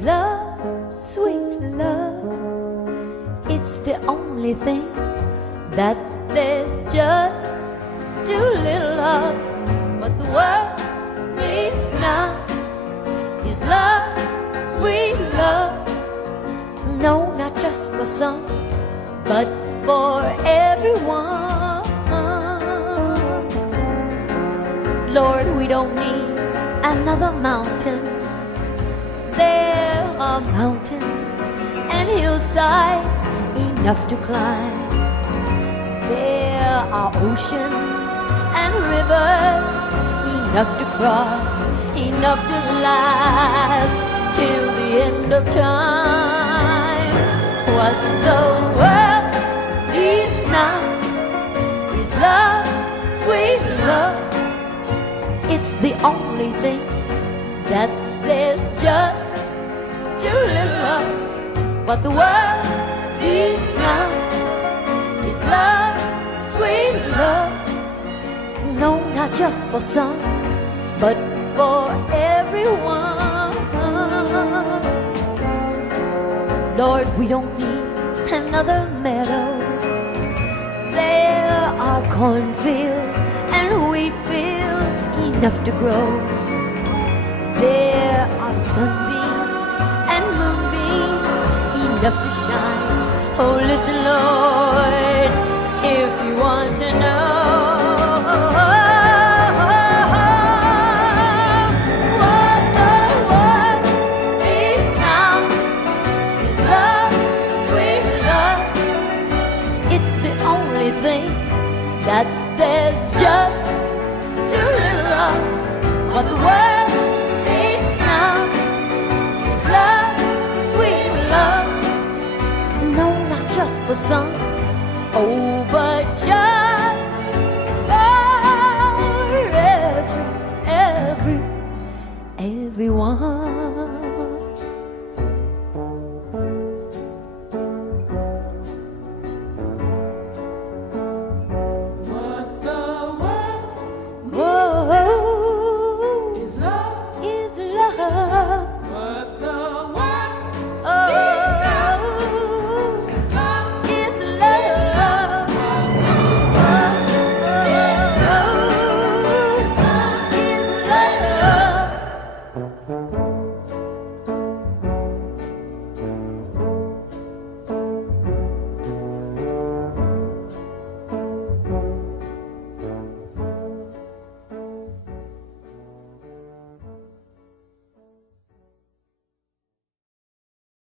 is love, sweet love. It's the only thing that there's just too little of. What the world needs now is love, sweet love. No, not just for some, but for everyone. Lord, we don't need another mountain. There are mountains and hillsides enough to climb. There are oceans and rivers enough to cross, enough to last till the end of time. What the world needs now is love, sweet love. It's the only thing that there's just too little of. What the world needs now is love, sweet love. No, not just for some, but for everyone. Lord, we don't need another meadow. There are cornfields and wheat fields enough to grow. There are sunbeams and moonbeams enough to shine. Oh, listen, Lord, if you want to know what the world needs now is love, sweet love. It's the only thing that there's just too little of. What the world needs now is love, sweet love. No, not just for some,